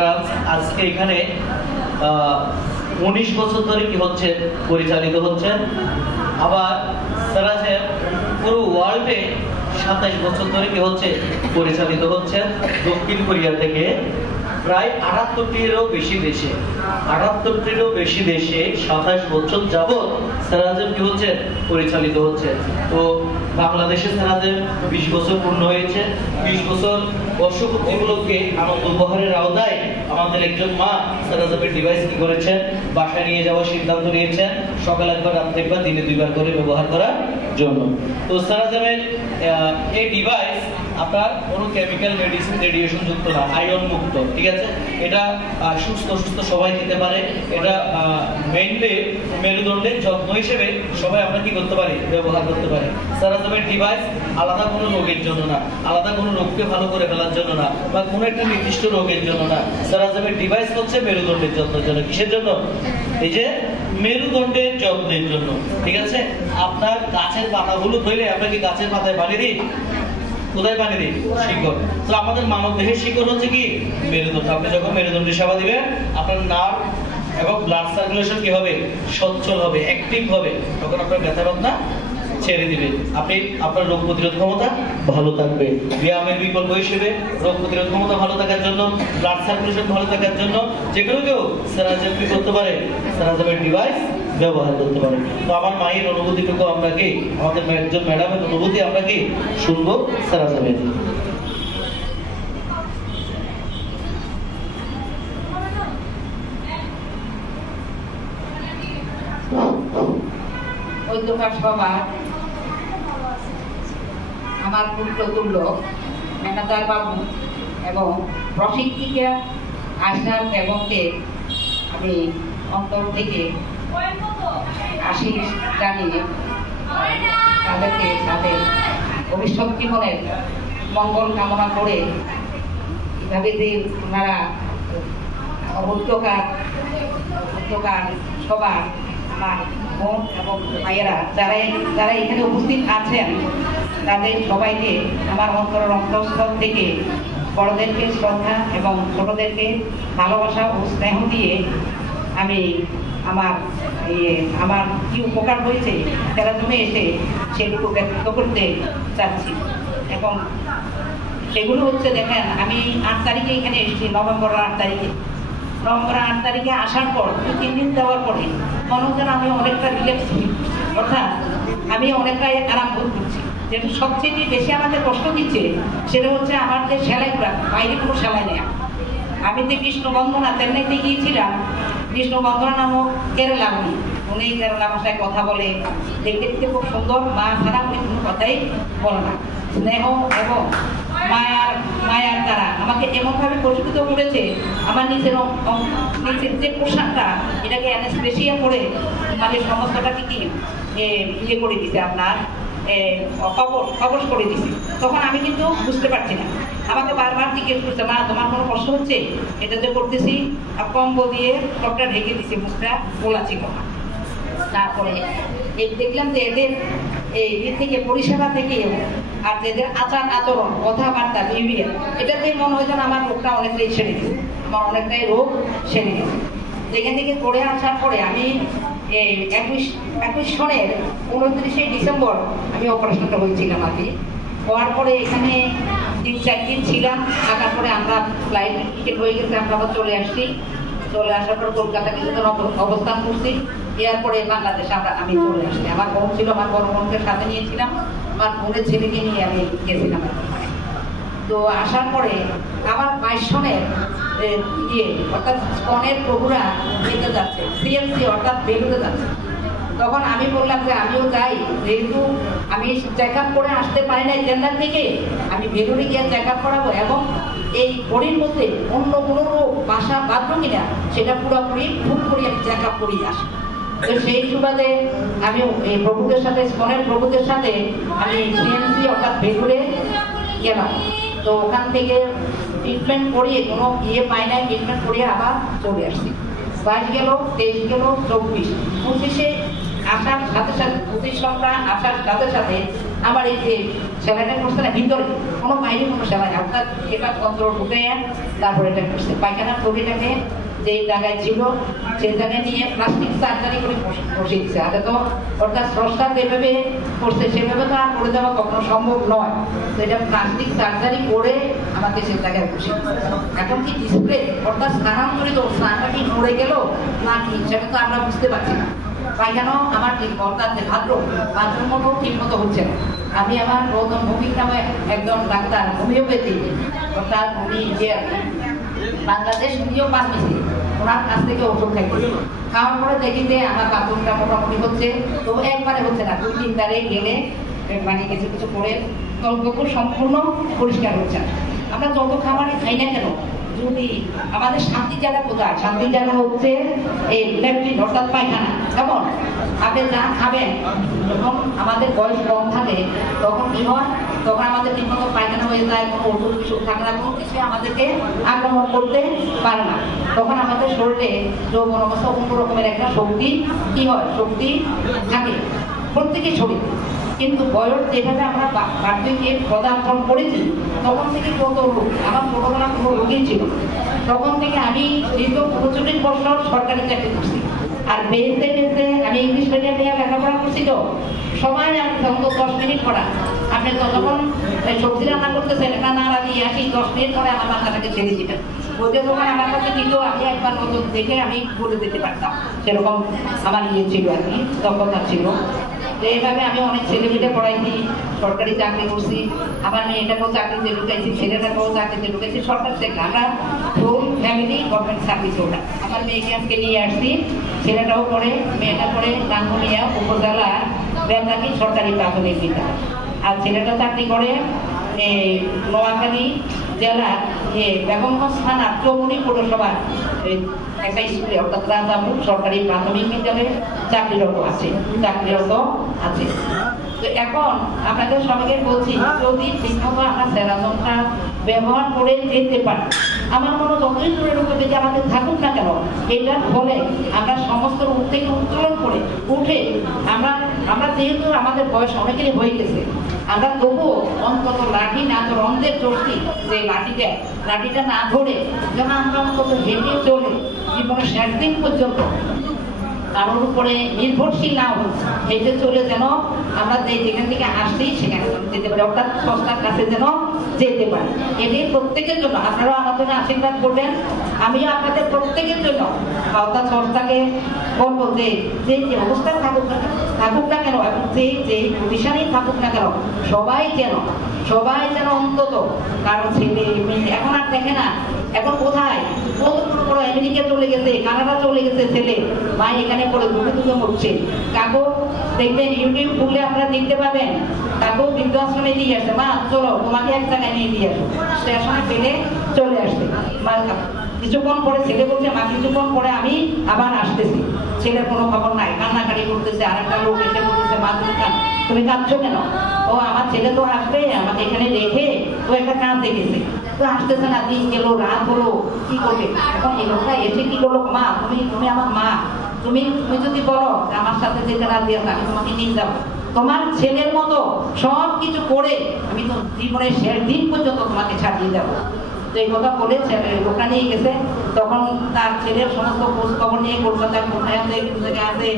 Branch আজকে এখানে 19 বছর ধরে কি হচ্ছে পরিচালিত হচ্ছে। আবার সারাজের পুরো ওয়ার্ল্ডে 27 বছর ধরে কি হচ্ছে পরিচালিত হচ্ছে। দক্ষিণ কোরিয়া থেকে প্রায় 78টিরও বেশি দেশে 27 বছর যাবৎ সারাজের কি হচ্ছে পরিচালিত হচ্ছে। তো বাংলাদেশে সারাজের 20 বছর পূর্ণ হয়েছে। 20 বছর বর্ষপূর্তি উপলক্ষে আনন্দ উপহারের আওতায় আমাদের একজন মা সারাজের ডিভাইস কি করেছেন, বাসায় নিয়ে যাওয়ার সিদ্ধান্ত নিয়েছেন, সকাল একবার রাত্রে একবার দিনে 2বার করে ব্যবহার করার জন্য। তো সারাজের এই ডিভাইস আপনার কোনো কেমিক্যাল, মেডিসিন, রেডিয়েশন যুক্ত না, আয়রন মুক্ত, ঠিক আছে। এটা সুস্থ সবাই খেতে পারে। এটা মেইনলি মেরুদণ্ডের যত্ন হিসেবে সবাই আমরা কি করতে পারি, ব্যবহার করতে পারি। সারাজমের ডিভাইস আলাদা কোনো রোগের জন্য না, আলাদা কোনো রোগকে ভালো করে ফেলার জন্য না, বা কোনো একটা নির্দিষ্ট রোগের জন্য না। সারাজমের ডিভাইস হচ্ছে মেরুদণ্ডের যত্নের জন্য। কিসের জন্য? এই যে মেরুদণ্ডের যত্নের জন্য, ঠিক আছে। আপনার গাছের পাতাগুলো ধুইলে আমরা কি গাছের পাতায় পানি দিই? কোথায় পানি দিই? শিকড়। তো আমাদের মানব দেহের শিকড় হচ্ছে কি মেরুদণ্ড। আপনি যখন মেরুদণ্ডের সেবা দিবেন, আপনার নার্ভ এবং ব্লাড সার্কুলেশন কি হবে, সচ্ছল হবে, অ্যাক্টিভ হবে। তখন আপনার ব্যথা বেদনা ছেড়ে দিবে, আপনি আপনার রোগ প্রতিরোধ ক্ষমতা ভালো থাকবে। ব্যায়ামের বিকল্প হিসেবে রোগ প্রতিরোধ ক্ষমতা ভালো থাকার জন্য, ব্লাড সার্কুলেশন ভালো থাকার জন্য যে কোনো কেউ সেরাজেম কি করতে পারে, সেরাজেমের ডিভাইস ব্যবহার করতে পারে। তো আমার মায়ের অনুভূতিটুকু আমরা কি, আমাদের একজন ম্যাডামের অনুভূতি আমরা কি শুনবো সেরাজেমের। আমার পুত্রতুল্য ম্যানেজার বাবু এবং প্রশিক্ষিকা আশরাফ বেগমকে আমি অন্তর থেকে আশীষ জানিয়ে তাদেরকে তাদের ভবিষ্যৎ জীবনের মঙ্গল কামনা করে এভাবে যে ওনারা উদ্যোগার সবার আমার বোন এবং ভাইয়েরা যারা এখানে উপস্থিত আছেন, তাদের সবাইকে আমার অন্তরের অন্তঃস্থল থেকে বড়দেরকে শ্রদ্ধা এবং ছোটদেরকে ভালোবাসা ও স্নেহ দিয়ে আমি আমার কি উপকার হয়েছে সেরাজমে এসে সেটুকু ব্যক্ত করতে চাচ্ছি। এবং সেগুলো হচ্ছে, দেখেন, আমি 8 তারিখে এখানে এসেছি, নভেম্বর 8 তারিখে আসার পর 2-3 দিন দেওয়ার পরে মনে হচ্ছে আমি অনেকটা রিল্যাক্স হই, অর্থাৎ আমি অনেকটাই আরাম বোধ করছি। যেটা সবচেয়ে বেশি আমাকে কষ্ট দিচ্ছে সেটা হচ্ছে আমার যে সেলাইগুলা, বাইরে কোনো সেলাই নেই। আমি যে কৃষ্ণবন্দনা চেন্নাইতে গিয়েছিলাম, কৃষ্ণবন্দনা নামক কেরালা, উনি কেরালা ভাষায় কথা বলে, দেখতে দেখতে খুব সুন্দর, মা ছাড়া উনি কোনো কথাই বলে না। স্নেহ এবং মায়ার দ্বারা আমাকে এমনভাবে প্রস্তুত করেছে, আমার নিজের যে পোশাকটা এটাকে অ্যানেস্থেসিয়া করে মানে সমস্তটাকে কি ইয়ে করে দিছে, আপনার কবজ করে দিছে। তখন আমি কিন্তু বুঝতে পারছি না, আমাকে বারবার জিজ্ঞেস করছে, মা তোমার কোনো কষ্ট হচ্ছে? এটা যে করতেছি, কম্বল দিয়ে সবটা ঢেকে দিছে, মুখটা গোলা ছিল। তারপরে দেখলাম যে এদের এই থেকে পরিষেবা থেকে আর এদের আচার আচরণ, কথাবার্তা, বিহেভিয়ার, এটাতে মনে হয় যেন আমার রোগটা অনেকটাই সেরে দিচ্ছে, আমার অনেকটাই রোগ সেরে দিচ্ছে। যেখান থেকে করে আসার পরে আমি 21 সনের 29শে ডিসেম্বর আমি অপারেশনটা হয়েছিলাম। আমি হওয়ার পরে এখানে 3-4 দিন ছিলাম, থাকার পরে আমরা ফ্লাইট টিকিট হয়ে গেছে, আমরা আবার চলে আসছি। চলে আসার পর কলকাতা কিছুদিন অবস্থান করছি। এরপরে বাংলাদেশে আমি চলে আসছি। আমার বোন ছিল, আমার বড় বোনকে সাথে নিয়েছিলাম, আমার বোনের ছেলেকে নিয়ে আমি গেছিলাম। তো আসার পরে আমার 22 সনের অর্থাৎ স্কনের প্রভুরা যেতে যাচ্ছে, সিএমসি অর্থাৎ বেলুড়ে যাচ্ছে। তখন আমি বললাম যে আমিও যাই, যেহেতু আমি চেক আপ করে আসতে পারি না চেন্নাই থেকে, আমি বেলুড়ে গিয়ে চেক আপ করাবো এবং এই বডির মধ্যে অন্য কোনো রোগ বাসা বাঁধলো কিনা সেটা পুরোপুরি ফুল করে আমি চেক আপ করিয়ে আসি। তো সেই সুবাদে আমি এই প্রভুদের সাথে, স্কনের প্রভুদের সাথে আমি সিএমসি অর্থাৎ বেলুড়ে গেলাম। তো ওখান থেকে ট্রিটমেন্ট করিয়ে কোনো পাই নাই, ট্রিটমেন্ট করিয়ে আবার চলে আসছি। 22 গেল, 23 গেল, 24, 25-এ আসার সাথে সাথে 25 সপ্তাহ আসার সাথে সাথে আমার এই যে সেলাইটা করছে না ভিতরে কোনো বাইরে কোনো সেলাই, অর্থাৎ এটা কন্ট্রোল ঢুকে তারপরে এটা করছে পায়খানার থলিটাকে যে জায়গায় ছিল সেই জায়গায় নিয়ে প্লাস্টিক সার্জারি করে বসে দিচ্ছে। আগে তো অর্থাৎ স্রষ্টা যেভাবে করছে সেভাবে তো আর করে দেওয়া কখনো সম্ভব নয়, তো এটা প্লাস্টিক সার্জারি করে আমাকে সেই জায়গায় বসে দিচ্ছে। এখন কি ডিসপ্লে অর্থাৎ স্থানান্তরিত স্নানটা কি মরে গেল না কি সেটা তো আমরা বুঝতে পারছি না। পায়খানাও আমার ঠিক অর্থাৎ যে বাথরুমও ঠিক মতো হচ্ছে না। আমি আমার গৌতম ভৌমিক নামে একজন ডাক্তার হোমিওপ্যাথি অর্থাৎ উনি যে বাংলাদেশ হোমিও ফার্মেসি ওনার কাছ থেকে ওষুধ খাইতেছি, খাওয়ার পরে দেখি যে আমার বাথরুমটা মোটামুটি হচ্ছে, তো একবারে হচ্ছে না, 2-3 বারে গেলে মানে কিছু কিছু করে তলপুকুর সম্পূর্ণ পরিষ্কার হচ্ছে না। আমরা যত খাবারই খাই না কেন, যদি আমাদের শান্তি জায়গা কোথায়, শান্তি জায়গা হচ্ছে এই ল্যাট্রিন অর্থাৎ পায়খানা। যেমন আপনি যা খাবেন যখন আমাদের বয়স কম থাকে তখন কি হয়, তখন আমাদের ঠিকমতো পায়খানা হয়ে যায়, কোনো ওষুধ কিছু থাকে না, কোনো কিছু আমাদেরকে আক্রমণ করতে পারে না। তখন আমাদের শরীরে যৌবন অবস্থা অন্য রকমের একটা শক্তি কি হয়, শক্তি থাকে প্রত্যেকের শরীর। কিন্তু বয়স যেভাবে আমরা বার্ধক্যে পদার্পণ করেছি তখন থেকে কত রোগ, আমার ছোটবেলা কোনো রোগী ছিল, তখন থেকে আমি দীর্ঘ 25 বছর সরকারি চাকরি করছি। আর বেঁচে বেঁচে আমি ইংলিশ মিডিয়াম নিয়ে লেখাপড়া করছি, তো সবাই আমি তখন 10 মিনিট পড়া, আপনি যখন সবজি রান্না করতেছেন এটা না রাঁধিয়ে আসি 10 মিনিট পরে আমার বাচ্চাটাকে ছেড়ে দিবেন, ওইটা যখন আমার কাছে দিত আমি একবার নতুন দেখে আমি বলে দিতে পারতাম, সেরকম আমার ইয়ে ছিল আর কি, দক্ষতা ছিল। তো এইভাবে আমি অনেক ছেলেমেয়েকে পড়াইছি, সরকারি চাকরি করছি, আমার মেয়েটাকেও চাকরিতে ঢুকাইছি, ছেলেটাকেও চাকরিতে ঢুকাইছি, সরকার থেকে আমরা ফুল ফ্যামিলি গভর্নমেন্ট সার্ভিস। ওটা আমার মেয়েকে আজকে নিয়ে আসছি, ছেলেটাও পড়ে, মেয়েটা পড়ে রাঙ্গুনিয়া উপজেলা বেতাকি সরকারি প্রাথমিক বিদ্যালয়, আর ছেলেটা চাকরি করে নোয়াখালী জেলার বেগমগঞ্জ থানার চৌমনি পৌরসভার একটা স্কুলে অর্থাৎ রাজাপুর সরকারি প্রাথমিক বিদ্যালয়ে চাকরিরত আছে। তো এখন আপনাদের সবাইকে বলছি, যদি ঠিকমতো আমরা সেরাজনটা ব্যবহার করে যেতে পারি, আমার মনে যতই দূরে রূপে যে আমাদের থাকুক না কেন, এটার ফলে আমরা সমস্ত রূপ থেকে উত্তোলন করে উঠে আমরা যেহেতু আমাদের বয়স অনেকেরই হয়ে গেছে, আমরা তবুও অন্তত লাঠি না ধরে অন্ধের চোখটি যে লাঠিটা না ধরে যেন আমরা অন্তত হেঁটে চলে জীবনের শেষ দিন পর্যন্ত কারোর উপরে নির্ভরশীল না হই, হেঁটে চলে যেন আমরা যেখান থেকে আসছি সেখানে যেতে পারি, অর্থাৎ সংস্থার কাছে যেন যেতে পারি। এটাই প্রত্যেকের জন্য, আপনারাও আমার জন্য আশীর্বাদ করবেন, আমিও আপনাদের প্রত্যেকের জন্য অর্থাৎ সংস্থাকে বলবো যে যে অবস্থায় থাকুক না কেন এবং যে প্রতিষ্ঠানেই থাকুক না কেন, সবাই যেন অন্তত কারো ছেলে মেয়ে, এখন আর দেখে না, এখন কোথায় কত বড় আমেরিকা চলে গেছে, কানাডা চলে গেছে ছেলে, মা এখানে পড়ে দুঃখে মরছে। কাকু দেখবেন ইউটিউব খুললে আপনারা দেখতে পাবেন, কাকু বৃদ্ধাশ্রমে দিয়ে আসছে, মা চলো তোমাকে এক জায়গায় নিয়ে দিয়ে আসো, স্টেশনে ফেলে চলে আসছে। কিছুক্ষণ পরে ছেলে বলছে, মা কিছুক্ষণ পরে আমি আবার আসতেছি, ছেলের কোনো খবর নাই, কান্নাকাটি করতেছে। আরেকটা লোক এসে বলতেছে, মা তুমি কাঁদছো কেন? ও আমার ছেলে তো আসবে, আমাকে এখানে রেখে ও একটা কাঁদতে গেছে, তো আসতেছে না, দিন গেল, রাত হলো, কি করবে? এখন এই লোকটা এসে কি করলো, মা তুমি আমার মা, তুমি যদি বলো আমার সাথে যেতে রাজি আছে আমি তোমাকে নিয়ে যাবো, তোমার ছেলের মতো সব কিছু করে আমি তো জীবনের শেষ দিন পর্যন্ত তোমাকে ছাড়িয়ে যাবো। তো এই কথা বলে লোকটা নিয়ে গেছে, তখন তার ছেলের সমস্ত খোঁজ খবর নিয়ে কলকাতার কোথায় আছে,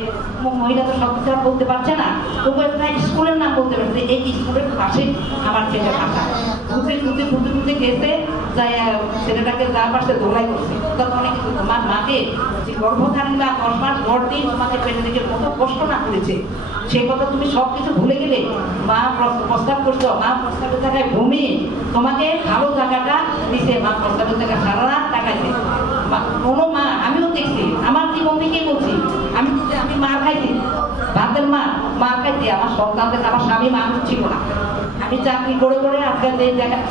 মহিলা তো সব কিছু বলতে পারছে না, তবু একটা স্কুলের নাম বলতে পারছে, এই স্কুলের পাশে আমার ছেলে থাকা, খুঁজে গেছে, যাই ছেলেটাকে যার পাশে দোলাই করছে। তখন অনেক তোমার মাকে যে গর্ভধারণ বা 10 মাস ঘর দিয়ে তোমাকে পেটে থেকে কত কষ্ট না করেছে, সে কথা তুমি সবকিছু ভুলে গেলে। মা প্রস্তাব করছো, মা প্রস্তাবের জায়গায় ভূমি তোমাকে ভালো জায়গাটা দিছে, মা প্রস্তাবের জায়গায় সারা রাত টাকাইছে। কোনো মা, আমিও দেখছি আমার জীবন থেকে বলছি, আমি মা খাইছি, ভাতের মা খাইছি, আমার সন্তানদের, আমার স্বামী মানুষ ছিল না, আমি চাকরি করে আপনার এই জায়গায়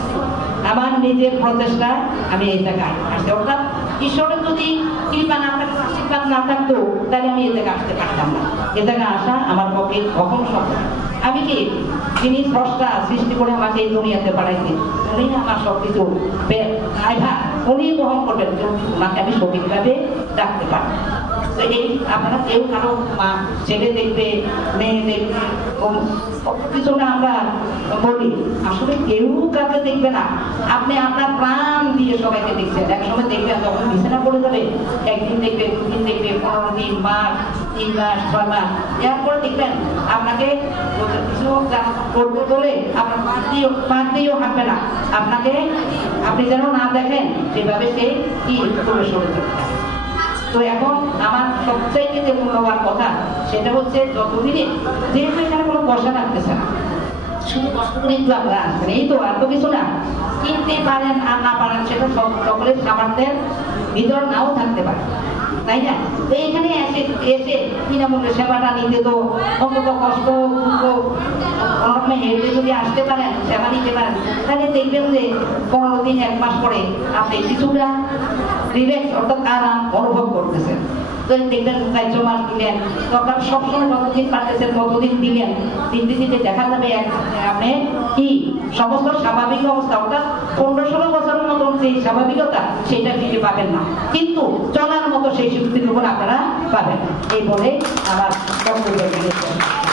আমার নিজের প্রচেষ্টা আমি এই জায়গায় আসছি। অর্থাৎ ঈশ্বরের যদি কৃপা না থাকতো, আশীর্বাদ না থাকতো, তাহলে আমি এই জায়গায় আসতে পারতাম না। এ জায়গায় আসা আমার পক্ষে কখনো সম্ভব। আমি কি যিনি স্রষ্টা সৃষ্টি করে আমাকে এই দুনিয়াতে পাঠাইছি, উনি আমার সবকিছু দায়ভার উনি বহন করবেন, ওনাকে আমি সঠিকভাবে ডাকতে পারি। তো এই আপনারা কেউ কারো ছেলে দেখবে, মেয়ে দেখবে, কিছু না আমরা বলি, আসলে কেউ কাউকে দেখবে না। আপনি আপনার প্রাণ দিয়ে সবাইকে দেখছেন, এক সময় দেখবেন যখন বিছানা পড়ে যাবে, একদিন দেখবে, দুদিন দেখবে, 15 দিন, মাস, 3 মাস, 6 মাস, এরপরে দেখবেন আপনাকে কিছু করবে বলে আপনার পাশ দিয়েও হাঁটবে না, আপনাকে আপনি যেন না দেখেন সেভাবে সে কি করে সরে যাবে। তো এখন আমার সবচাইতে যে মূল্যবান কথা সেটা হচ্ছে যতদিনে যেহেতু এখানে কোনো পয়সা রাখতেছে না, শুধু কষ্ট করে একটু আপনারা আসবেন, এই তো আর তো কিছু না। কিনতে পারেন আর না পারেন সেটা সকলের সামর্থ্যের ভিতর নাও থাকতে পারে, তাই না? তো এখানে এসে বিনামূল্যে সেবাটা নিতে তো অন্তত কষ্ট অনেক হেঁটে যদি আসতে পারেন, সেবা নিতে পারেন, তাহলে দেখবেন যে 15 দিন 1 মাস পরে আপনি কিছুটা রিল্যাক্স অর্থাৎ আরাম অনুভব করতেছেন। তো দেখবেন 4 মাস দিলেন, তখন সবসময় যতদিন পারতেছেন ততদিন দিলেন, দিতে দিতে দেখা যাবে আপনি কি সমস্ত স্বাভাবিক অবস্থা অর্থাৎ 15-16 বছরের মতন যে স্বাভাবিকতা সেটা ফিরে পাবেন না, কিন্তু চলার মতো সেই শক্তির উপর আপনারা পাবেন। এই বলে আমার বক্তব্য